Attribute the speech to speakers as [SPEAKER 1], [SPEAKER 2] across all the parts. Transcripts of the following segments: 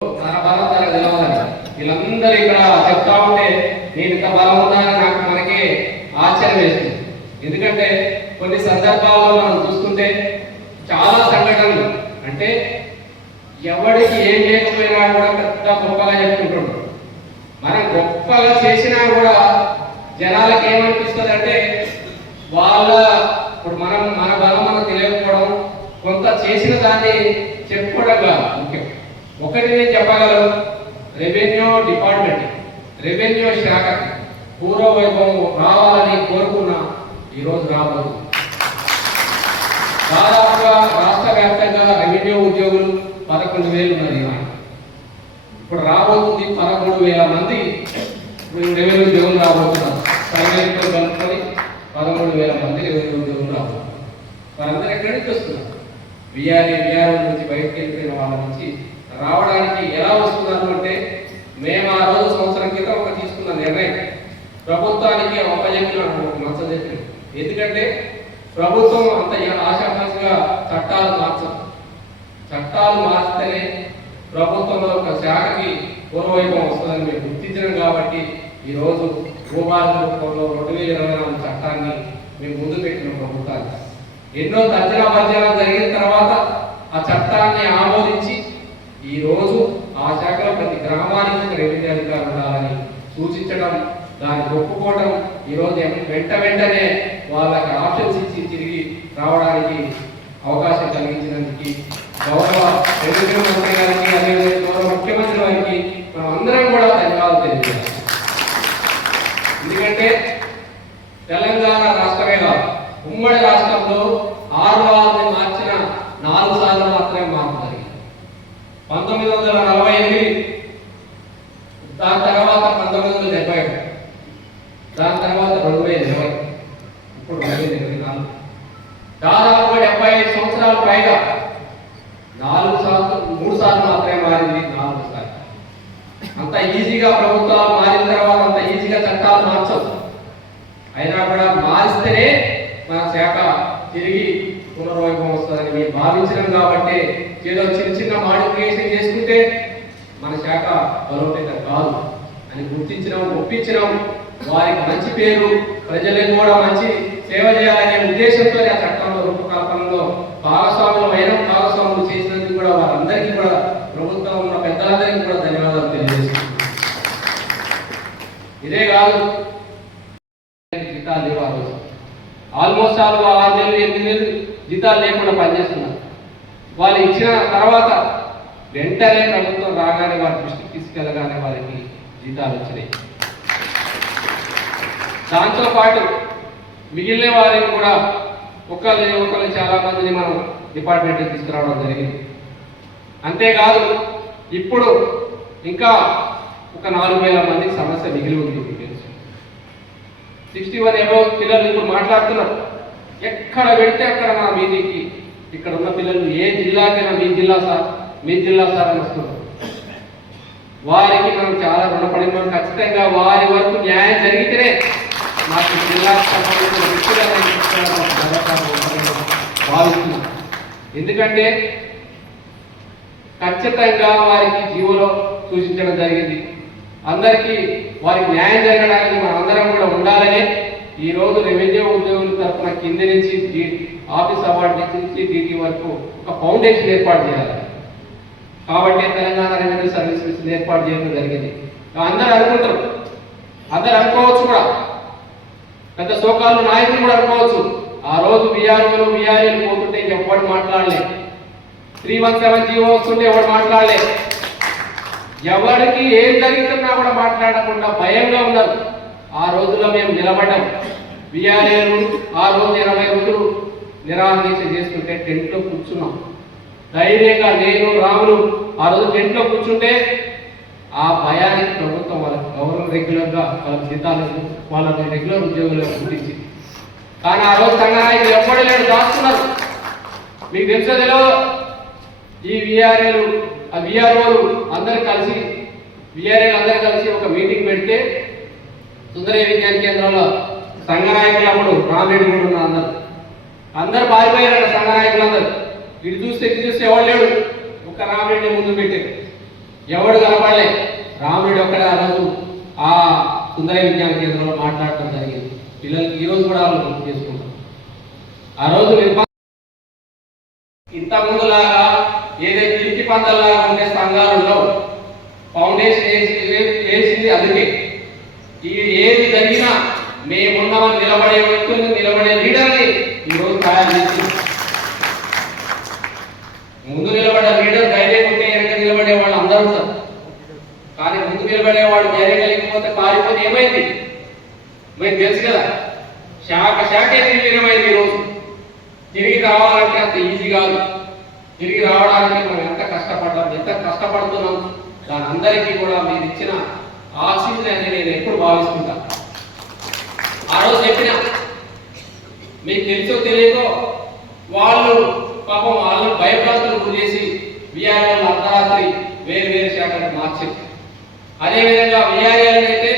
[SPEAKER 1] మన బలం తనకు తెలవదని వీళ్ళందరూ ఇక్కడ చెప్తా ఉంటే నేను ఇంత బలం ఉన్నానని నాకు మనకి ఆశ్చర్యం వేస్తుంది ఎందుకంటే కొన్ని సందర్భాల్లో మనం చూసుకుంటే చాలా సంఘటనలు అంటే ఎవడికి ఏం చేయకపోయినా కూడా పెద్ద గొప్పగా చెప్పుకుంటుంటారు మనం గొప్పగా చేసినా కూడా జనాలకు ఏమనిపిస్తుంది అంటే వాళ్ళ ఇప్పుడు మనం మన బలం మనకు తెలియకపోవడం కొంత చేసిన దాన్ని చెప్పుకోవడం కాదు ముఖ్యం. ఒకటి నేను చెప్పగలను? రెవెన్యూ డిపార్ట్మెంట్ రెవెన్యూ శాఖ పూర్వ వైభవం రావాలని కోరుకున్న ఈరోజు రాబోదు దాదాపుగా రాష్ట్ర వ్యాప్తంగా రెవెన్యూ ఉద్యోగులు పదకొండు వేలు ఉన్నది ఇప్పుడు రాబోతుంది పదకొండు వేల మంది. రెవెన్యూ ఉద్యోగులు రాబోతున్నారు. సైనికులు కలుపుకొని పదకొండు వేల మంది రెవెన్యూ ఉద్యోగులు రాబోతున్నారు. వారందరూ ఎక్కడి నుంచి వస్తున్నారు? విఆర్ఏ విఆర్ఓ నుంచి బయటకు వెళ్ళిపోయిన వాళ్ళ నుంచి రావడానికి ఎలా వస్తున్నారు అంటే మేము ఆ రోజు సంవత్సరం క్రితం ఒక తీసుకున్న నిర్ణయం. ప్రభుత్వానికి అప్పచెప్పిన ఒక నచ్చ చెప్పిన ఎందుకంటే ప్రభుత్వం అంత ఆశాభాషగా చట్టాలు మార్చదు. చట్టాలు మార్చితేనే ప్రభుత్వంలో ఒక శాఖకి పూర్వవైభవం వస్తుందని మేము గుర్తించడం కాబట్టి ఈరోజు రోజు భూభారత రూపంలో రెండు వేల ఇరవై నాలుగు చట్టాన్ని మేము ముందు పెట్టిన ప్రభుత్వాన్ని ఎన్నో తర్జన భర్జన జరిగిన తర్వాత ఆ చట్టాన్ని ఆమోదించి ఈ రోజు ఆ శాఖలో ప్రతి గ్రామానికి ఒక రెవెన్యూ అధికారులు ఉండాలని సూచించడం దాన్ని ఒప్పుకోవడం ఈ రోజు వెంట వెంటనే వాళ్ళకి ఆప్షన్స్ ఇచ్చి తిరిగి రావడానికి అవకాశం కలిగించినందుకు గౌరవ రెవెన్యూ మంత్రి గారికి అదేవిధంగా గౌరవ ముఖ్యమంత్రి వారికి మనం అందరం కూడా ధన్యవాదాలు తెలియజేయాలి ఎందుకంటే తెలంగాణ రాష్ట్రమే కాదు ఉమ్మడి రాష్ట్రంలో ఆరు వారిని మార్చిన నాలుగు సార్లు పంతొమ్మిది వందల నలభై ఎనిమిది. దాని తర్వాత పంతొమ్మిది వందల డెబ్బై ఒకటి. దాని తర్వాత రెండు వేల ఇరవై. ఇప్పుడు రెండు వేల ఇరవై నాలుగు. డెబ్బై ఐదు సంవత్సరాల పైగా నాలుగు సార్లు మూడు సార్లు మాత్రమే మారింది నాలుగు సార్లు. అంత ఈజీగా ప్రభుత్వాలు మారిన తర్వాత అంత ఈజీగా చట్టాలు మార్చవు. అయినా కూడా మారిస్తేనే మన శాఖ తిరిగి పునర్వైభవం భావించడం కాబట్టి ఏదో చిన్న చిన్న మాడిఫికేషన్ చేసుకుంటే మన శాఖ బలోపేతం కాదు అని గుర్తించడం ఒప్పించడం వారికి మంచి పేరు ప్రజలకు కూడా మంచి సేవ చేయాలనే ఉద్దేశంతో ఆ చట్టంలో రూపకల్పనలో భాగస్వాములు అయిన భాగస్వాములు చేసినందుకు కూడా వారందరికీ కూడా ప్రభుత్వం ఉన్న పెద్దలందరికీ కూడా ధన్యవాదాలు తెలియజేస్తున్నాం ఇదే కాదు జీతాలు ఆల్మోస్ట్ ఆల్ ఆరు నెలలు ఎనిమిది నెలలు జీతాలు లేకుండా పనిచేస్తున్నారు. వాళ్ళు ఇచ్చిన తర్వాత వెంటనే ప్రభుత్వం రాగానే వారి దృష్టికి తీసుకెళ్ళగానే వారికి జీతాలు వచ్చినాయి. దాంతో పాటు మిగిలిన వారిని కూడా ఒకళ్ళు ఒకళ్ళు చాలా మందిని మనం డిపార్ట్మెంట్కి తీసుకురావడం జరిగింది. అంతేకాదు ఇప్పుడు ఇంకా ఒక నాలుగు వేల మందికి సమస్య మిగిలి ఉంది తెలుసు. సిక్స్టీ వన్ ఎబో పిల్లలు ఇప్పుడు మాట్లాడుతున్నారు ఎక్కడ పెడితే అక్కడ మా మీదికి. ఇక్కడ ఉన్న పిల్లలు ఏ జిల్లాకైనా మీ జిల్లా సార్ మీ జిల్లా సార్ అని వస్తున్నారు. వారికి మనం చాలా రుణపడి మనం ఖచ్చితంగా వారి వరకు న్యాయం జరిగితేనే మాకు జిల్లా సంబంధించిన ఎందుకంటే ఖచ్చితంగా వారికి జీవోలో సూచించడం జరిగింది. అందరికీ వారికి న్యాయం జరగడానికి మనం అందరం కూడా ఉండాలనే ఈ రోజు రెవెన్యూ ఉద్యోగుల తరఫున కింది నుంచి ఆఫీస్ అవార్డు నుంచి డీటీ వరకు ఒక ఫౌండేషన్ ఏర్పాటు చేయాలి. కాబట్టి తెలంగాణ రెవెన్యూ సర్వీసెస్ ఏర్పాటు చేయడం జరిగింది. అందరూ అనుకుంటారు. అందరు అనుకోవచ్చు కూడా. పెద్ద సోకాలు నాయకులు కూడా అనుకోవచ్చు. ఆ రోజు బీఆర్ఓలు బీఆర్ఏలు పోతుంటే ఎవరు మాట్లాడలే. త్రీ వన్ సెవెన్ జీవో వస్తుంటే ఎవరు మాట్లాడలే. ఎవరికి ఏం జరుగుతున్నా కూడా మాట్లాడకుండా భయంగా ఉన్నారు. ఆ రోజుల్లో మేము నిలబడ్డం. బీఆర్ఏలు ఆ రోజు ఇరవై రోజులు నిరాదీక్ష చేస్తుంటే టెంట్లో కూర్చున్నాం. ధైర్యంగా నేను రాములు ఆ రోజు టెంట్లో కూర్చుంటే ఆ భయానికి ప్రభుత్వం వాళ్ళకి గౌరవం రెగ్యులర్గా వాళ్ళకి జీతాలు వాళ్ళని రెగ్యులర్ ఉద్యోగులుగా గుర్తించి. కానీ ఆ రోజు సంఘ నాయకులు ఎప్పటి లేడు దాస్తున్నారు మీకు తెలిసేదిలో ఈ విఆర్ఏలు ఆ విఆర్ఓలు అందరు కలిసి విఆర్ఏలు అందరు కలిసి ఒక మీటింగ్ పెడితే సుందరయ్య విజ్ఞాన కేంద్రంలో సంఘ నాయకులు అప్పుడు రామరెడ్డి కూడా ఉన్నారు అందరు. అందరు పారిపోయారు సంఘ నాయకులు అందరు ఇటు చూస్తే ఇటు చూస్తే ఎవరు లేడు? ఒక్క రామరెడ్డి ముందు పెట్టారు ఎవడు కనపడలే? రాముడు ఒక్కడే ఆ రోజు ఆ సుందర విజ్ఞాన కేంద్రంలో మాట్లాడటం జరిగింది. పిల్లలకి ఈ రోజు కూడా వాళ్ళు గుర్తు చేసుకుంటారు ఆ రోజు ఇంత ముందులాగా ఏదైతే ఇంటి పందల్లాగా ఉండే సంఘాలు ఉండవు ఫౌండేషన్ వేసి వేసింది అందుకే. ఏది జరిగినా మేమున్నామని నిలబడే వ్యక్తులు నిలబడే లీడర్ని ఈరోజు తయారు చేసి ముందు నిలబడే లీడర్ ధైర్యం ఉంటే వెనక నిలబడే వాళ్ళు అందరూ ఉంటారు. కానీ ముందు నిలబడేవాడు ధైర్యం కలిగిపోతే పారిపోతే ఏమైంది? మీకు తెలుసు కదా శాఖ శాఖే నిర్వీర్యమైంది ఈరోజు. తిరిగి రావాలంటే అంత ఈజీ కాదు. తిరిగి రావడానికి మనం ఎంత కష్టపడ్డాం ఎంత కష్టపడుతున్నాం దాని అందరికీ కూడా మీరు ఇచ్చిన ఆక్సిజన్ అని నేను ఎప్పుడు భావిస్తుంటా. ఆ రోజు చెప్పిన మీకు తెలుసో తెలియదో వాళ్ళు పాపం వాళ్ళని భయభ్రాంతులు గురి చేసి విఆర్ఎల్ అర్ధరాత్రి వేరు వేరు శాఖలకు మార్చింది అదేవిధంగా విఆర్ఎల్ అయితే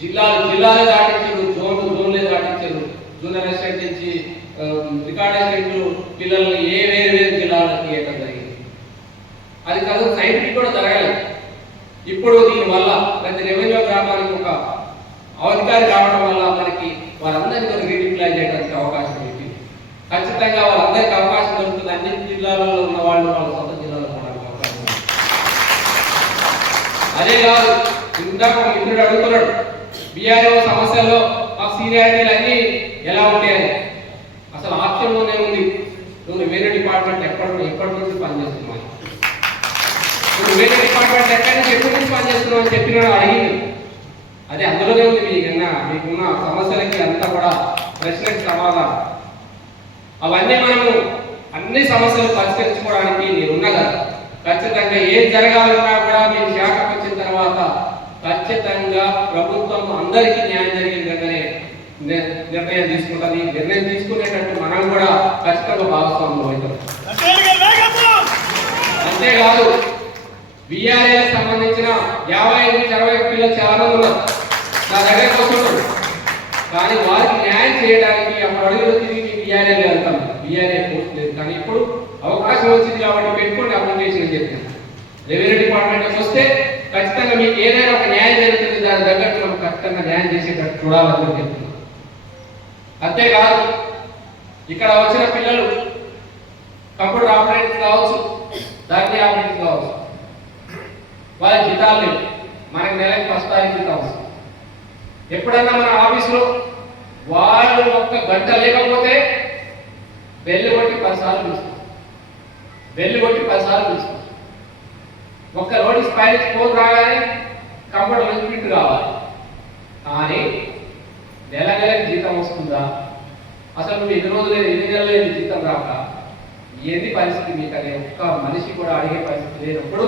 [SPEAKER 1] జిల్లాలు జిల్లాలే దాటించారు జోన్లు జోన్లే దాటించారు. జూనియర్ అసిస్టెంట్ నుంచి ఆ, రికార్డ్ అసిస్టెంట్లు పిల్లల్ని ఏ వేరు వేరు జిల్లాలకు ఇవ్వడం జరిగింది. అది కాదు సైంటిఫిక్ కూడా జరగలేదు. ఇప్పుడు దీనివల్ల ప్రతి రెవెన్యూ గ్రామానికి ఒక అధికారి రావడం వల్ల మనకి వారందరికీ రీడిప్లై చేయడానికి అవకాశం ఇచ్చింది ఖచ్చితంగా వాళ్ళందరికీ అవకాశం దొరుకుతుంది. అన్ని జిల్లాలలో ఉన్న వాళ్ళు వాళ్ళ సొంత జిల్లాలో ఉండడానికి అవకాశం అదే కాదు ఇందాక ఒక మిత్రుడు అడుగుతున్నాడు బీఆర్ఓ సమస్యల్లో ఆ సీనియారిటీలు అన్నీ ఎలా ఉంటాయని. అసలు ఆప్షన్లోనే ఉంది. నువ్వు వేరే డిపార్ట్మెంట్ ఎక్కడ ఎప్పటి నుంచి పనిచేస్తున్నావు? నువ్వు వేరే డిపార్ట్మెంట్ ఎక్కడి నుంచి ఎప్పటి నుంచి పనిచేస్తున్నావు అని చెప్పిన అడిగింది అదే అందులోనే ఉంది మీకన్నా మీకున్న సమస్యలకి అంతా కూడా ప్రశ్నకి సమాధానం. అవన్నీ మనము అన్ని సమస్యలు పరిష్కరించుకోవడానికి నేనున్నా కదా. ఖచ్చితంగా ఏం జరగాలన్నా కూడా మేము శాఖకు వచ్చిన తర్వాత ఖచ్చితంగా ప్రభుత్వం అందరికీ న్యాయం జరిగే విధంగానే ని- నిర్ణయం తీసుకుంటుంది. నిర్ణయం తీసుకునేటట్టు మనం కూడా ఖచ్చితంగా భాగస్వామ్యం అవుతాం. అంతేకాదు విఆర్ఏ సంబంధించిన యాభై ఐదు నుంచి అరవై పిల్లలు చాలా మంది ఉన్నారు నా దగ్గరకు వస్తున్నారు కానీ వారికి న్యాయం చేయడానికి అప్పుడు అడుగులు తిరిగి విఆర్ఏ వెళ్తాం. బిఆర్ఏ పోస్ట్ లేదు. కానీ ఇప్పుడు అవకాశం వచ్చింది కాబట్టి పెట్టుకోండి అప్లికేషన్ అని చెప్తాను రెవెన్యూ డిపార్ట్మెంట్ వస్తే ఖచ్చితంగా మీకు ఏదైనా ఒక న్యాయం జరుగుతుంది. దాని తగ్గట్టు మనం ఖచ్చితంగా న్యాయం చేసేటట్టు చూడాలని కూడా చెప్తున్నాను అంతేకాదు ఇక్కడ వచ్చిన పిల్లలు కంప్యూటర్ ఆపరేటర్ కావచ్చు దాన్ని ఆపరేటర్ కావచ్చు. వాళ్ళ జీతాలు లేవు. మనకి నెలకి ఫస్ట్ తారీఖు జీతం వస్తుంది ఎప్పుడన్నా మన ఆఫీసులో వాళ్ళు ఒక్క గంట లేకపోతే బెల్లు కొట్టి పదిసార్లు పిలుస్తాం బెల్లు కొట్టి పదిసార్లు పిలుస్తాం ఒక్క రోడ్డు పై నుంచి ఫోన్ రాగానే కంఫర్టబుల్ ఫిట్ కావాలి. కానీ నెల నెలకి జీతం వస్తుందా? అసలు నువ్వు ఎన్ని రోజులు ఎన్ని నెలలు జీతం రాక. ఏది పరిస్థితి మీకు అనే ఒక్క మనిషి కూడా అడిగే పరిస్థితి లేనప్పుడు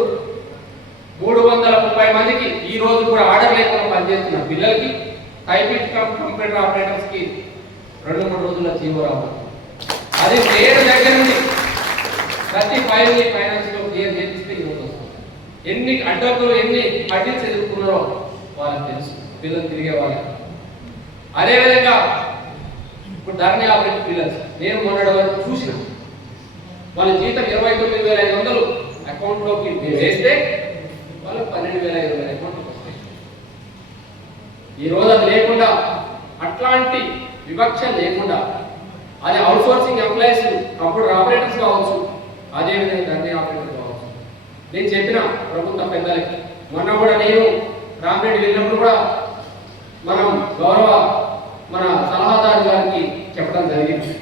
[SPEAKER 1] మూడు వందల ముప్పై మందికి ఈ రోజు కూడా ఆర్డర్ లేకుండా పనిచేస్తున్న పిల్లలకి టైపింగ్ కంప్యూటర్ ఆపరేటర్స్కి రెండు మూడు రోజుల జీవో రావాలి అది పేరు దగ్గర నుండి ప్రతి ఫైల్ ఫైనాన్స్లో క్లియర్ చేపిస్తే ఈరోజు వస్తుంది. ఎన్ని అడ్డంకులు ఎన్ని పట్టించి ఎదుర్కొన్నారో వాళ్ళకి తెలుసు. పిల్లలు తిరిగే వాళ్ళకి అదేవిధంగా ఇప్పుడు ధరణి ఆపరేట్ పిల్లలు నేను మొన్నటి వరకు చూసిన వాళ్ళ జీతం ఇరవై తొమ్మిది వేల ఐదు వందలు అకౌంట్లోకి వేస్తే వాళ్ళకి పన్నెండు వేల ఐదు వందల అకౌంట్కి వస్తాయి. ఈ రోజు అది లేకుండా అట్లాంటి వివక్ష లేకుండా అది outsourcing employees computer operators కావచ్చు అదేవిధంగా ధరణి ఆపరేటర్ కావచ్చు. నేను చెప్పిన ప్రభుత్వ పెద్దలకి మొన్న కూడా నేను రామరెడ్డి వెళ్ళినప్పుడు కూడా మనం గౌరవ మన సలహాదారు గారికి చెప్పడం జరిగింది.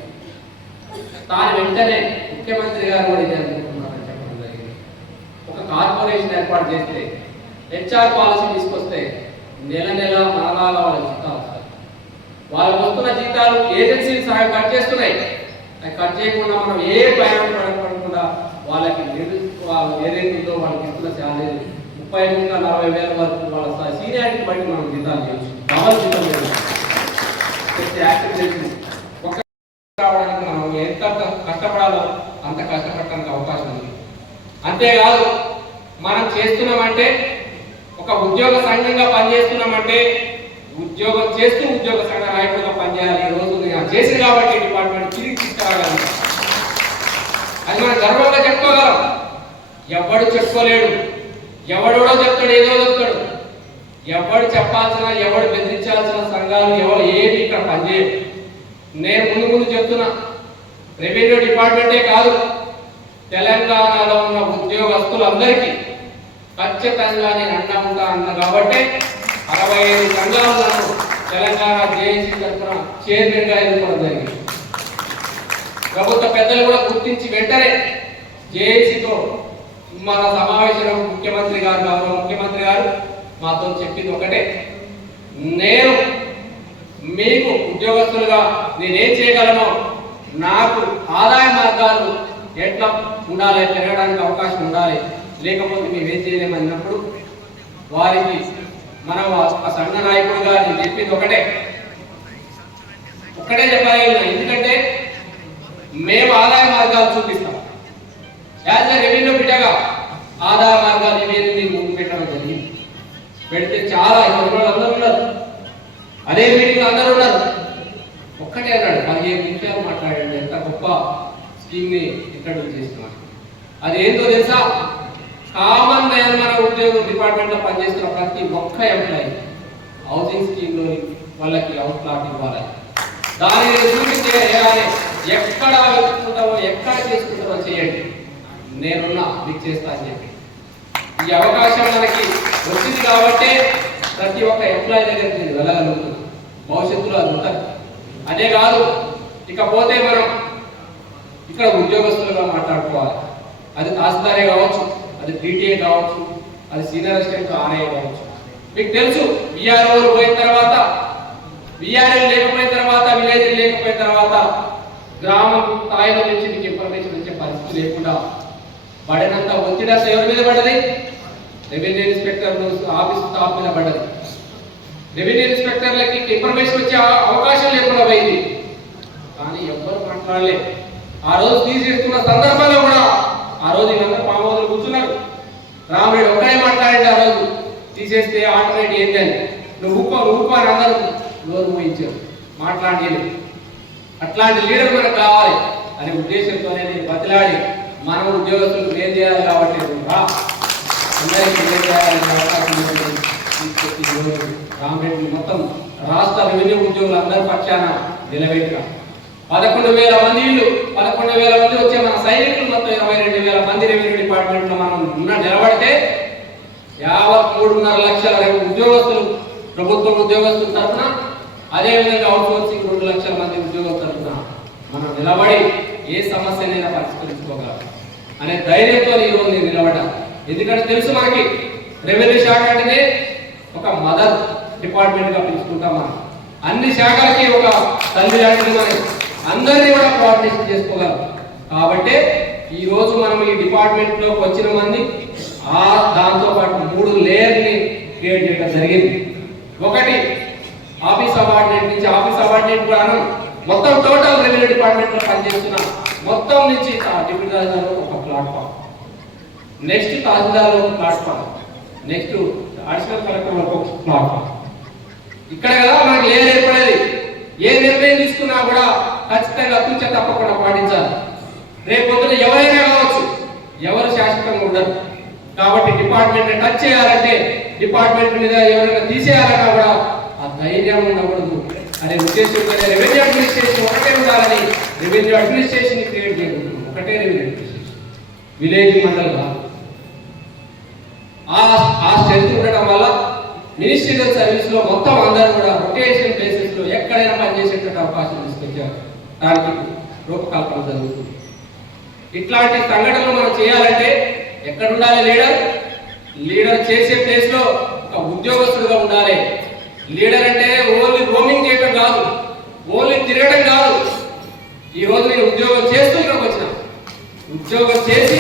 [SPEAKER 1] దాని వెంటనే ముఖ్యమంత్రి గారు కూడా జరిగింది ఒక కార్పొరేషన్ ఏర్పాటు చేస్తే హెచ్ఆర్ పాలసీ తీసుకొస్తే నెల నెల మరణాల వాళ్ళ జీతాలు వస్తాయి. వాళ్ళకి వస్తున్న జీతాలు ఏజెన్సీలు సహాయం కట్ చేస్తున్నాయి. అవి కట్ చేయకుండా మనం ఏ భయం పడకుండా వాళ్ళకి నిరు- వాళ్ళు ఏదైతే వాళ్ళకి ఇస్తున్న శాలరీ ముప్పై నుంచి నలభై వేల వరకు వాళ్ళ సీనియారిటీ బట్టి మనం జీతాలు చేయొచ్చు డబల్ జీతం చేయొచ్చు. యాక్టివ్ ఒక రావడానికి మనం ఎంత కష్టపడాలో అంత కష్టపడటానికి అవకాశం ఉంది. అంతేకాదు మనం చేస్తున్నామంటే ఒక ఉద్యోగ సంఘంగా పనిచేస్తున్నామంటే ఉద్యోగం చేస్తూ ఉద్యోగ సంఘ నాయకుడిగా పనిచేయాలి ఈ రోజు. చేసి కాబట్టి డిపార్ట్మెంట్ తిరిగి తీసుకురాగలం అది మనం గర్వంగా చెప్పుకోగలం. ఎవడు చెప్పుకోలేడు. ఎవడోడో చెప్తాడు ఏదో చెప్తాడు. ఎవడు చెప్పాల్సిన ఎవడు బెదిరించాల్సిన సంఘాలు ఎవరు ఏమి ఇక్కడ పనిచేయవు. నేను ముందు ముందు చెప్తున్నా. రెవెన్యూ డిపార్ట్మెంటే కాదు. తెలంగాణలో ఉన్న ఉద్యోగస్తులందరికీ ఖచ్చితంగా నేను అండా ఉంటా అన్న కాబట్టి అరవై ఐదు సంఘాలను తెలంగాణ జేఏసీ తరఫున చైర్మన్గా ఎన్నుకోవడం జరిగింది. ప్రభుత్వ పెద్దలు కూడా గుర్తించి వెంటనే జేఏసీతో మన సమావేశంలో ముఖ్యమంత్రి గారు గౌరవ ముఖ్యమంత్రి గారు మాతో చెప్పింది ఒకటే. నేను మీకు ఉద్యోగస్తులుగా నేనేం చేయగలను నాకు ఆదాయ మార్గాలు ఎట్లా ఉండాలి పెరగడానికి అవకాశం ఉండాలి. లేకపోతే మేము ఏం చేయలేమన్నప్పుడు వారికి మనం ఒక సంఘ నాయకుడుగా నేను చెప్పింది ఒకటే. ఒక్కటే చెప్పాలి ఎందుకంటే మేము ఆదాయ మార్గాలు చూపిస్తాం. యాజ్ ఎ రెవెన్యూ బిడ్డగా ఆదాయ మార్గాలు ఏమేమి ముందు పెట్టడం జరిగింది? పెడితే చాలా ఇక్కడ అందరూ ఉన్నారు. అదే మీటింగ్ అందరూ ఉన్నారు. ఒక్కటే అన్నాడు. పదిహేను నిమిషాలు మాట్లాడండి? ఎంత గొప్ప స్కీమ్ని ని ఇంట్రడ్యూస్ చేస్తున్నాడు అది ఏంటో తెలుసా? కామన్ మ్యాన్ మన ఉద్యోగ డిపార్ట్మెంట్లో పనిచేస్తున్న ప్రతి ఒక్క ఎంప్లాయీ హౌసింగ్ స్కీమ్లో వాళ్ళకి అవుట్ ప్లాట్ ఇవ్వాలి. దానిని చూపించే ఎక్కడ వెతుకుంటావో ఎక్కడ చేసుకుంటావో చేయండి. నేనున్నా మీకు చేస్తా అని చెప్పి. ఈ అవకాశం మనకి వచ్చింది కాబట్టి ప్రతి ఒక్క ఎంప్లాయీ దగ్గరికి నేను వెళ్ళగలుగుతున్నాను భవిష్యత్తులో అది ఉంటుంది. అదే కాదు ఇకపోతే మనం ఇక్కడ ఉద్యోగస్తులుగా మాట్లాడుకోవాలి. అది తహసీల్దారే కావచ్చు అది పీటీఏ కావచ్చు అది సీనియర్ అసిస్టెంట్ ఆర్ఐ కావచ్చు. మీకు తెలుసు విఆర్ఓ పోయిన తర్వాత విఆర్ఎల్ లేకపోయిన తర్వాత విలేజ్ లేకపోయిన తర్వాత గ్రామం స్థాయిలో నుంచి మీకు ఇన్ఫర్మేషన్ వచ్చే పరిస్థితి లేకుండా పడినంత ఒత్తిడి అంతా ఎవరి మీద పడ్డది? రెవెన్యూ ఇన్స్పెక్టర్ ఆఫీస్ స్టాఫ్ మీద పడ్డది. రెవెన్యూ ఇన్స్పెక్టర్లకి ఇన్ఫర్మేషన్ వచ్చే అవకాశం లేకుండా పోయింది. కానీ ఎవ్వరు మాట్లాడలే ఆ రోజు తీసేస్తున్న సందర్భంలో కూడా ఆ రోజు వీళ్ళందరూ పామోదులు కూర్చున్నారు రాముడు ఒకటే మాట్లాడండి ఆ రోజు తీసేస్తే ఆల్టర్నేట్ ఏంటని నువ్వు ఉప్ప నువ్వు ఉప్ప అని అందరూ నోరు ఊహించారు మాట్లాడి అట్లాంటి లీడర్ మనకు కావాలి అనే ఉద్దేశంతోనే నేను బతిలాడి మన ఉద్యోగస్తులకు ఏం చేయాలి కాబట్టి అందరికీ ఏం చేయాలని అవకాశం రామరెడ్డి మొత్తం రాష్ట్ర రెవెన్యూ ఉద్యోగులు అందరి పక్షాన నిలబెట్టారు పదకొండు వేల మంది పదకొండు వేల మంది వచ్చే మన సైనికులు మొత్తం ఇరవై రెండు వేల మంది రెవెన్యూ డిపార్ట్మెంట్లో మనం ఉన్న నిలబడితే యావత్ మూడున్నర లక్షల ఉద్యోగస్తులు ప్రభుత్వ ఉద్యోగస్తుల తరఫున అదేవిధంగా అవుట్ సోర్సింగ్ రెండు లక్షల మంది ఉద్యోగుల తరఫున మనం నిలబడి ఏ సమస్యనైనా పరిష్కరించుకోగలం అనే ధైర్యంతో ఈ రోజు నేను నిలబడ్డా ఎందుకంటే తెలుసు మనకి రెవెన్యూ శాఖ అంటేనే ఒక మదర్ డిపార్ట్మెంట్గా పిలుచుకుంటాం మనం. అన్ని శాఖలకి ఒక తల్లి లాంటిది మనకి అందరినీ కూడా కోఆర్డినేషన్ చేసుకోగలం. కాబట్టి ఈ రోజు మనం ఈ డిపార్ట్మెంట్లోకి వచ్చిన మంది ఆ దాంతో పాటు మూడు లేయర్ని క్రియేట్ చేయడం జరిగింది. ఒకటి ఆఫీస్ అపార్ట్మెంట్ నుంచి ఆఫీస్ అపార్ట్మెంట్ కూడా మొత్తం టోటల్ రెవెన్యూ డిపార్ట్మెంట్లో పనిచేస్తున్న మొత్తం నుంచి డిప్యూటీ తహసీల్దార్ ఒక ప్లాట్ఫామ్ నెక్స్ట్ తహసీల్దార్ ఒక ప్లాట్ఫామ్ నెక్స్ట్ అడిషనల్ కలెక్టర్ ఒక ప్లాట్ఫామ్ ఇక్కడ కదా మనకి లేయర్ ఏర్పడేది. ఏ నిర్ణయం తీసుకున్నా కూడా ఖచ్చితంగా తుచ్చ తప్పకుండా పాటించాలి. రేపు పొద్దున ఎవరైనా కావచ్చు ఎవరు శాశ్వతంగా ఉండరు. కాబట్టి డిపార్ట్మెంట్ టచ్ చేయాలంటే డిపార్ట్మెంట్ మీద ఎవరైనా తీసేయాలన్నా కూడా ఆ ధైర్యం ఉండకూడదు. అనే ఉద్దేశంతో రెవెన్యూ అడ్మినిస్ట్రేషన్ ఒకటే ఉండాలని రెవెన్యూ అడ్మినిస్ట్రేషన్ క్రియేట్ చేయకూడదు. ఒకటే రెవెన్యూ అడ్మినిస్ట్రేషన్. విలేజ్ మండల్ ఆ ఆ స్ట్రెంత్ ఉండడం వల్ల మినిస్ట్రియల్ సర్వీస్లో మొత్తం అందరూ కూడా రొటేషన్ బేసిస్లో ఎక్కడైనా పనిచేసేటువంటి అవకాశం తీసుకొచ్చారు. దానికి రూపకల్పన జరుగుతుంది. ఇట్లాంటి సంఘటనలు మనం చేయాలంటే ఎక్కడ ఉండాలి లీడర్? లీడర్ చేసే ప్లేస్లో ఒక ఉద్యోగస్తుడుగా ఉండాలి. లీడర్ అంటే ఓన్లీ రోమింగ్ చేయడం కాదు ఓన్లీ తిరగడం కాదు. ఈ రోజు నేను ఉద్యోగం చేస్తూ ఇక్కడికి వచ్చిన. ఉద్యోగం చేసి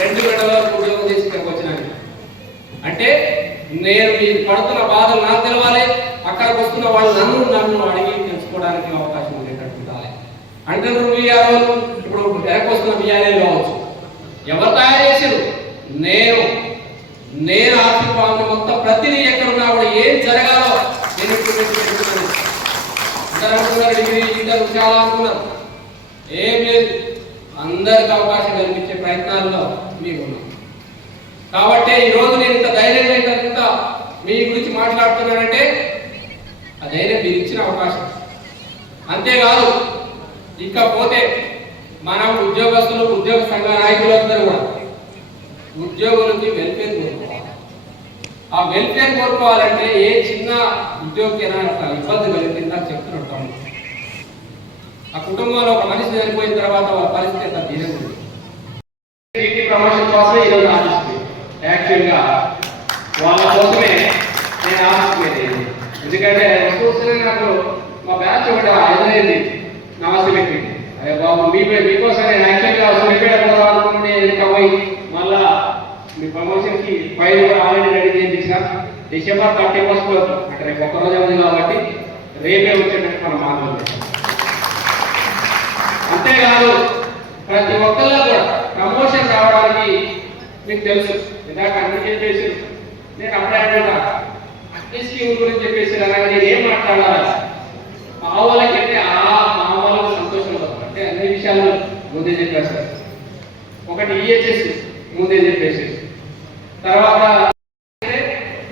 [SPEAKER 1] రెండు గంటల వరకు ఉద్యోగం చేసి ఇక్కడికి వచ్చినాను అంటే నేను మీరు పడుతున్న బాధలు నాకు తెలవాలి అక్కడికి వస్తున్న వాళ్ళు నన్ను నన్ను అడిగి తెలుసుకోవడానికి అవకాశం ఉంది. అంటే నువ్వు బీఆర్ఓ ఇప్పుడు వెనక్కి వస్తున్న బీఆర్ఏ కావచ్చు? ఎవరు తయారు చేశారు? నేను. నేను ఆర్థిక పాలన మొత్తం ప్రతిదీ ఎక్కడ ఉన్నా కూడా ఏం జరగాలో నేను అనుకున్నారు డిగ్రీ ఇంటర్ చాలా అనుకున్నారు. ఏం లేదు. అందరికి అవకాశం కల్పించే ప్రయత్నాల్లో మీకు ఉన్నాం. కాబట్టి ఈ రోజు నేను ఇంత ధైర్యంగా మాట్లాడుతున్నానంటే అదైనా మీరు ఇచ్చిన అవకాశం. అంతేకాదు ఇకపోతే మన ఉద్యోగస్తులు ఉద్యోగ సంఘ నాయకులందరూ కూడా ఉద్యోగులకి వెల్ఫేర్ కోరుకోవాలి. ఆ వెల్ఫేర్ కోరుకోవాలంటే ఏ చిన్న ఉద్యోగికైనా ఇబ్బంది కలిగిందా చెప్తున్నాడు తమ్ముడు. ఆ కుటుంబంలో ఒక మనిషి చనిపోయిన తర్వాత వాళ్ళ పరిస్థితి ఎంత దీనంగా ప్రమోషన్ కోసమే ఈరోజు ఆశిస్తుంది యాక్చువల్గా వాళ్ళ కోసమే నేను ఆఫీస్కి వెళ్ళేది ఎందుకంటే వస్తూనే నాకు మా బ్యాచ్ ఒకటి ఎదురైంది నమస్తే పెట్టింది అయ్యో మీ మీకోసం నేను యాక్చువల్గా సూర్యపేట పోదాం అనుకుంటే కవై మళ్ళా మీ ప్రమోషన్కి ఫైల్ కూడా ఆల్రెడీ రెడీ చేయించిన. డిసెంబర్ థర్టీ ఫస్ట్ వరకు అంటే రేపు ఒక్క రోజు ఉంది కాబట్టి రేపే వచ్చేటట్టు మనం మాట్లాడుతున్నాం అంతేకాదు ప్రతి ఒక్కరిలో కూడా ప్రమోషన్ రావడానికి మీకు తెలుసు. ఇందాక అన్ని చెప్పేసి నేను అప్పుడే అంటున్నా అన్ని స్కీమ్ గురించి చెప్పేసి అలాగే నేను ఏం మాట్లాడాలి? మా వాళ్ళకి అంటే ఆ మా వాళ్ళకి సంతోషం అవుతుంది. అంటే అన్ని విషయాలు ముందే చెప్పేస్తారు ఒకటి ఈహెచ్ఎస్ ముందే చెప్పేసి. తర్వాత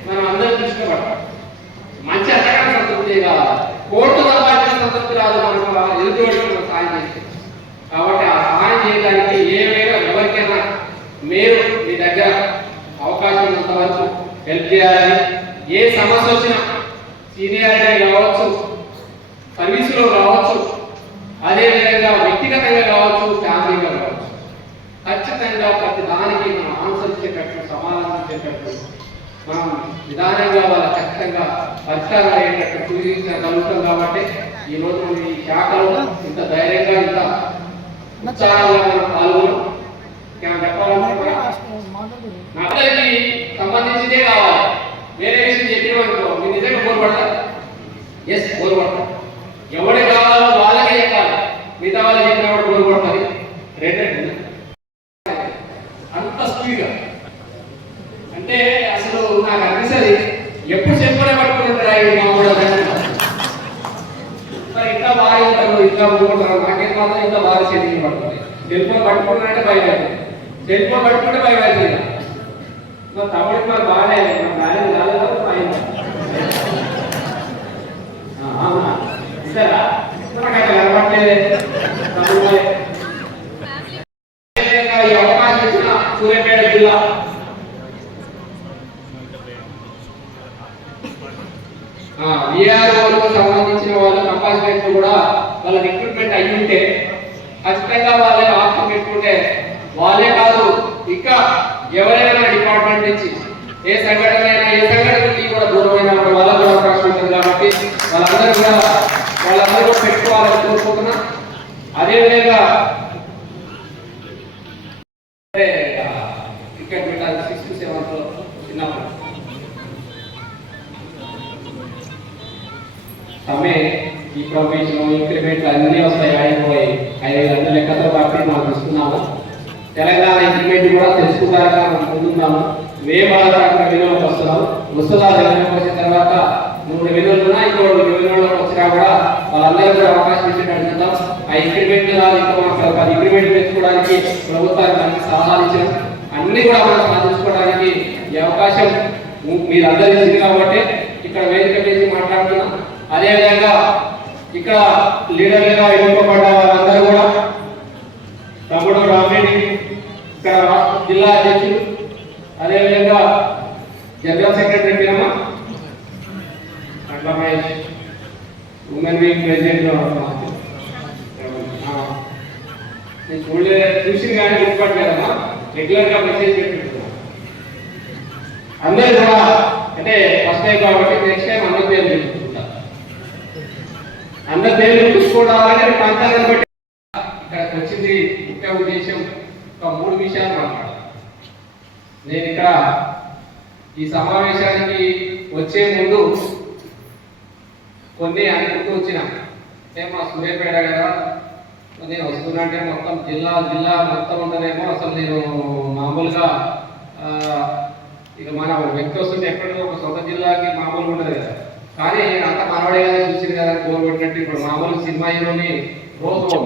[SPEAKER 1] మనం అందరం దృష్టి పడతాం మంచి అతగా సంతృప్తి కావాలి కోర్టు సంపాదించిన సంతృప్తి రాదు మనకు ఎదుటి సాయం చేసి కాబట్టి ఆ సాయం చేయడానికి ఏమైనా ఎవరికైనా మీరు మీ దగ్గర అవకాశం ఉన్నంత వరకు హెల్ప్ చేయాలని ఏ సమస్య వచ్చినా సీనియారిటీ కావచ్చు సర్వీసులో కావచ్చు అదేవిధంగా వ్యక్తిగతంగా కావచ్చు ఫ్యామిలీగా కావచ్చు ఖచ్చితంగా ప్రతి దానికి మనం ఆన్సర్ ఇచ్చేటట్టు ఇచ్చేటట్టు మనం విధానంగా వాళ్ళ ఖచ్చితంగా పరిష్కారం అయ్యేటట్టు చూపించగలుగుతాం కాబట్టి ఈ రోజు మనం ఈ శాఖలో ఇంత ధైర్యంగా ఇంత ఉత్సాహంగా మనం చెప్పాలనుకుంటున్నారా? అందరికీ సంబంధించిందే కావాలి. వేరే విషయం చెప్పినామనుకో మీరు నిజంగా ఎస్ బోర్ పడతారు ఎవరు కావాలో వాళ్ళకే చెప్పాలి. మిగతా వాళ్ళు చెప్పినప్పుడు బోర్ పడుతుంది రెండండి అంత స్పీడ్గా అంటే అసలు నాకు అనిపిస్తుంది ఎప్పుడు చెప్పలే పట్టుకుని కూడా మరి ఇంత బాగా ఉంటారు ఇంత ఊరుకుంటారు. నాకేం మాత్రం ఇంత బాగా చేతికి పడుతుంది. సెల్ ఫోన్ పట్టుకున్నారంటే భయం అవుతుంది సెల్ ఫోన్ పట్టుకుంటే భయం అవుతుంది మా మరి బాగానే మా కాలేదు భయం ఇస్తారా నాకు తమ్ముడు మరి. అదేవిధంగా ఈ అవకాశం ఇచ్చిన సూర్యాపేట జిల్లా విఆర్ఓలకు సంబంధించిన వాళ్ళ కెపాసిటీ కూడా వాళ్ళ రిక్రూట్మెంట్ అయ్యి ఉంటే ఖచ్చితంగా వాళ్ళే ఆఫర్ పెట్టుకుంటే వాళ్ళే కాదు ఇంకా ఎవరైనా డిపార్ట్మెంట్ నుంచి ఏ సంఘటన అయినా ఏ సంఘటనకి కూడా దూరమైన వాళ్ళకు కూడా అవకాశం ఉంటుంది కాబట్టి వాళ్ళందరూ కూడా వాళ్ళందరూ పెట్టుకోవాలని కోరుకుంటున్నా. అదేవిధంగా ప్రొఫెషన్ ఇంక్రిమెంట్ అన్నీ వస్తాయి అయిపోయి ఐదు గంటల లెక్కతో కాబట్టి మనం ఇస్తున్నాము తెలంగాణ ఇంక్రిమెంట్ కూడా తెలుసుకుంటారా మనం ముందున్నాము మే బాధపడిన విలువలకు వస్తున్నాం. వస్తుందా విలువలకు వచ్చిన తర్వాత మూడు విలువలు ఉన్నా ఇంకో విలువలకు వచ్చినా కూడా వాళ్ళందరూ కూడా అవకాశం ఇచ్చేటట్టు చూద్దాం ఆ ఇంక్రిమెంట్ ఇంకా పది ఇంక్రిమెంట్ పెంచుకోవడానికి ప్రభుత్వానికి మనకి సలహాలు ఇచ్చాం అన్ని కూడా మనం సాధించుకోవడానికి ఈ అవకాశం మీరు అందరూ ఇచ్చింది కాబట్టి ఇక్కడ వేదిక వేసి మాట్లాడుతున్నాం. అదేవిధంగా ఇక్కడ లీడర్లుగా ఎన్నుకోబడ్డ వారందరూ కూడా తమ్ముడు రామిరెడ్డి ఇక్కడ జిల్లా అధ్యక్షులు అదేవిధంగా జనరల్ సెక్రటరీ అమ్మ? అట్లా మహేష్ ఉమెన్ వింగ్ ప్రెసిడెంట్ నేను చూడలే చూసి కానీ గుర్తుపట్టలేదమ్మా రెగ్యులర్గా మెసేజ్ పెట్టుకుంటున్నా అందరూ కూడా అంటే ఫస్ట్ టైం కాబట్టి నెక్స్ట్ టైం అందరి పేరు అందరి పేర్లు చూసుకోవడాలని ప్రాంతాలను బట్టి. ఇక్కడికి వచ్చింది ముఖ్య ఉద్దేశం ఒక మూడు విషయాలు మాట్లాడాలి నేను ఇక్కడ ఈ సమావేశానికి వచ్చే ముందు కొన్ని అనుకుంటూ వచ్చిన అంటే మా సూర్యాపేట కదా నేను వస్తున్నా అంటే మొత్తం జిల్లా జిల్లా మొత్తం ఉండదేమో అసలు నేను మామూలుగా ఆ, ఇక మన వ్యక్తి వస్తుంటే ఎక్కడో ఒక సొంత జిల్లాకి మామూలుగా ఉండదు కదా. కానీ అంత మనవాడే కదా చూసింది కదా గోల్ కొట్టినట్టు ఇప్పుడు మామూలు సినిమా హీరోని రోజు.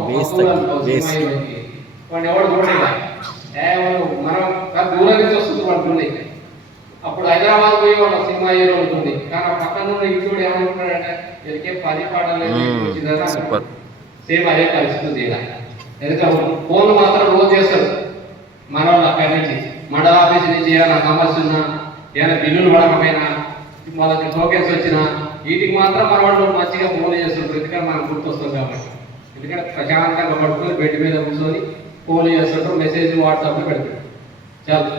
[SPEAKER 1] సినిమా హీరోకి. వాడిని ఎవడు వాడు మనం దూరం నుంచి వస్తుంది వాడు అప్పుడు హైదరాబాద్ పోయి వాళ్ళ సినిమా హీరో ఉంటుంది. కానీ ఆ పక్కన ఉన్న ఇంట్లో ఏమనుకుంటాడంటే వీళ్ళకి పది పాటలు. సేమ్ అదే పరిస్థితి ఇలా. ఎందుకంటే ఫోన్ మాత్రం రోజు చేస్తారు మన వాళ్ళు అక్కడి నుంచి. మండల ఆఫీస్ నుంచి ఏమైనా సమస్య ఉన్నా ఏమైనా బిల్లులు పడకపోయినా వాళ్ళకి టోకెన్స్ వచ్చినా వీటికి మాత్రం మన వాళ్ళు మంచిగా ఫోన్ చేస్తారు. ఎందుకంటే మనకు గుర్తొస్తుంది కాబట్టి. ఎందుకంటే ప్రశాంతంగా పడుకొని బెడ్ మీద కూర్చొని ఫోన్ చేస్తుంటారు మెసేజ్ వాట్సాప్లో పెడతారు. చాలు.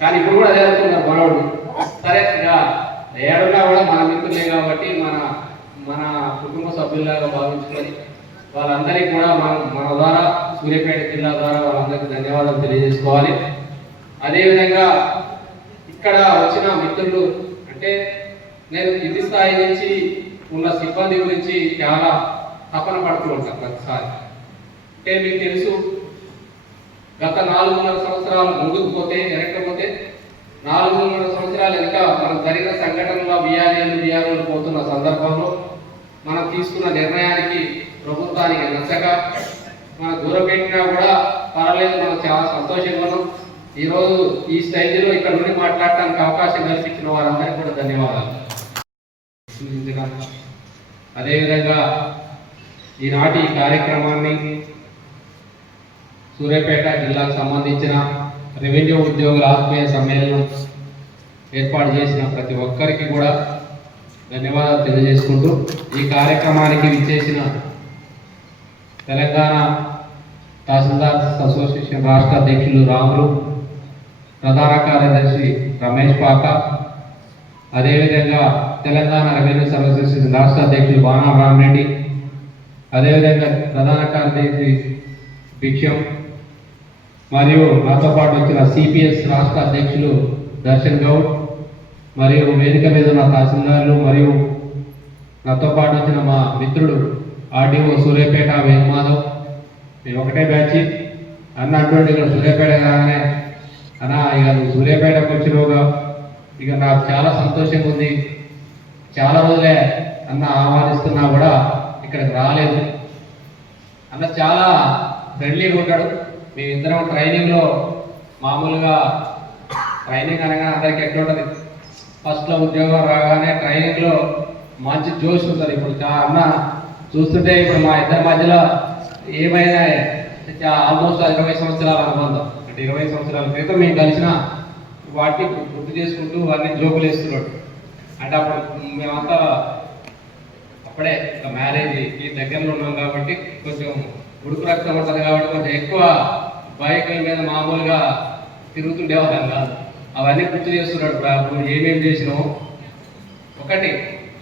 [SPEAKER 1] కానీ ఇప్పుడు కూడా అదే అవుతున్నారు మనవాడు సరే ఇక ఏడున్నా కూడా మన మిత్రులే కాబట్టి మన మన కుటుంబ సభ్యులాగా భావించుకొని వాళ్ళందరికీ కూడా మనం మన ద్వారా సూర్యాపేట జిల్లా ద్వారా వాళ్ళందరికీ ధన్యవాదాలు తెలియజేసుకోవాలి. అదేవిధంగా ఇక్కడ వచ్చిన మిత్రులు అంటే నేను కింది స్థాయి నుంచి ఉన్న సిబ్బంది గురించి చాలా తపన పడుతూ ఉంటాను ప్రతిసారి. అంటే మీకు తెలుసు గత నాలుగున్నర సంవత్సరాలు ముందుకు పోతే వెనక్కపోతే నాలుగున్నర సంవత్సరాలు వెనుక మనం జరిగిన సంఘటనలో బిఆర్ఏలు బిఆర్ఓలు పోతున్న సందర్భంలో మనం తీసుకున్న నిర్ణయానికి ప్రభుత్వానికి నచ్చక మన దూరపెట్టినా కూడా పర్వాలేదు మనం చాలా సంతోషంగా ఉన్నాం. ఈరోజు ఈ స్టైల్లో ఇక్కడ నుండి మాట్లాడటానికి అవకాశం కల్పించిన వారందరికీ కూడా ధన్యవాదాలు. అదేవిధంగా ఈనాటి ఈ కార్యక్రమాన్ని సూర్యాపేట జిల్లాకు సంబంధించిన రెవెన్యూ ఉద్యోగుల ఆత్మీయ సమ్మేళనం ఏర్పాటు చేసిన ప్రతి ఒక్కరికి కూడా ధన్యవాదాలు తెలియజేసుకుంటూ ఈ కార్యక్రమానికి విచ్చేసిన తెలంగాణ తహసీల్దార్స్ అసోసియేషన్ రాష్ట్ర అధ్యక్షులు రాములు ప్రధాన కార్యదర్శి రమేష్ పాక అదేవిధంగా తెలంగాణ రెవెన్యూ సర్వీసెస్ రాష్ట్ర అధ్యక్షులు బాణా రామరెడ్డి అదేవిధంగా ప్రధాన కార్యదర్శి భిక్షం మరియు నాతో పాటు వచ్చిన సిపిఎస్ రాష్ట్ర అధ్యక్షులు దర్శన్ గౌడ్ మరియు వేదిక మీద ఉన్న తహసీల్దారులు మరియు నాతో పాటు వచ్చిన మా మిత్రుడు ఆర్డీఓ సూర్యపేట వేణుమాధవ్. మేము ఒకటే బ్యాచ్. అన్న అటువంటి ఇక్కడ సూర్యాపేట కాగానే అన్న ఇక నువ్వు సూర్యాపేటకు వచ్చినవుగా. ఇక నాకు చాలా సంతోషంగా ఉంది. చాలా రోజులే అన్న ఆహ్వానిస్తున్నా కూడా ఇక్కడికి రాలేదు. అన్న చాలా ఫ్రెండ్లీగా ఉంటాడు. మేమిద్దరం ట్రైనింగ్లో మామూలుగా ట్రైనింగ్ అనగా అందరికి ఎట్లా ఉంటుంది? ఫస్ట్లో ఉద్యోగం రాగానే ట్రైనింగ్లో మంచి జోష్ ఉంటుంది. ఇప్పుడు అన్న చూస్తుంటే ఇప్పుడు మా ఇద్దరి మధ్యలో ఏమైనా ఆల్మోస్ట్ ఇరవై సంవత్సరాల అనుబంధం. అంటే ఇరవై సంవత్సరాల క్రితం మేము కలిసిన వాటిని గుర్తు చేసుకుంటూ వారిని జోకులు వేస్తున్నాడు. అంటే అప్పుడు మేమంతా అప్పుడే ఒక మ్యారేజ్ ఈ దగ్గరలో ఉన్నాం కాబట్టి కొంచెం ఉడుకు రక్తం ఉంటుంది కాబట్టి కొంచెం ఎక్కువ బైకుల మీద మామూలుగా తిరుగుతుండేవాళ్ళం కాదు. అవన్నీ గుర్తు చేస్తున్నాడు ఇప్పుడు ఏమేమి చేసినావు ఒకటి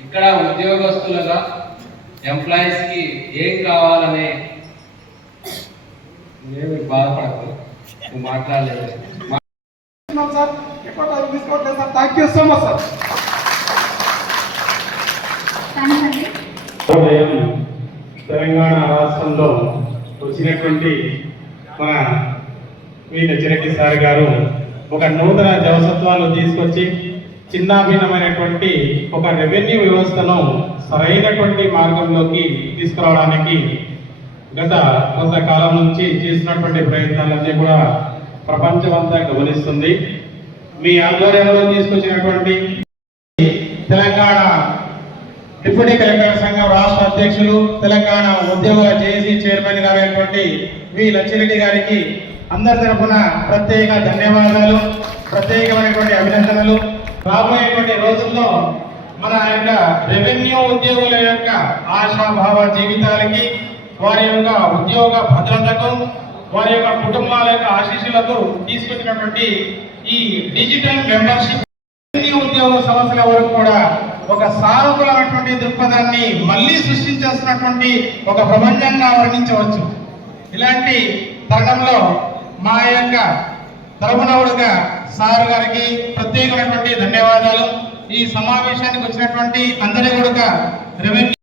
[SPEAKER 1] ఇక్కడ ఉద్యోగస్తులుగా ఎంప్లాయీస్కి ఏం కావాలనే ఏమి బాధపడకు. నువ్వు మాట్లాడలేదు.
[SPEAKER 2] సార్. ఎక్కువ టైం తీసుకోవట్లేదు sir. Thank you so much sir.
[SPEAKER 3] Telangana రాష్ట్రంలో వచ్చినటువంటి మన వి నచ్చిరెడ్డి సార్ గారు ఒక నూతన జవసత్వాలు తీసుకొచ్చి చిన్నాభిన్నమైనటువంటి ఒక రెవెన్యూ వ్యవస్థను సరైనటువంటి మార్గంలోకి తీసుకురావడానికి గత కొంతకాలం నుంచి చేసినటువంటి ప్రయత్నాలన్నీ కూడా ప్రపంచమంతా గమనిస్తుంది. మీ ఆధ్వర్యంలో తీసుకొచ్చినటువంటి తెలంగాణ డిప్యూటీ కలెక్టర్ సంఘం రాష్ట్ర అధ్యక్షులు తెలంగాణ ఉద్యోగుల జేఏసీ చైర్మన్ గారైనటువంటి వి లచ్చిరెడ్డి గారికి అందరి తరఫున ప్రత్యేక ధన్యవాదాలు ప్రత్యేకమైనటువంటి అభినందనలు. రాబోయేటువంటి రోజుల్లో మన యొక్క రెవెన్యూ ఉద్యోగుల యొక్క ఆశాభావ జీవితాలకి వారి యొక్క ఉద్యోగ భద్రతకు వారి యొక్క కుటుంబాల యొక్క ఆశీస్సులకు తీసుకొచ్చినటువంటి ఈ డిజిటల్ మెంబర్షిప్ ఉద్యోగ సమస్యల వరకు కూడా ఒక సానుకూలమైనటువంటి దృక్పథాన్ని మళ్ళీ సృష్టించాల్సినటువంటి ఒక ప్రపంచంగా వర్ణించవచ్చు. ఇలాంటి తరుణంలో మా యొక్క తరపునవుడుగా సార్ గారికి ప్రత్యేకమైనటువంటి ధన్యవాదాలు. ఈ సమావేశానికి వచ్చినటువంటి అందరి కూడా రెవెన్యూ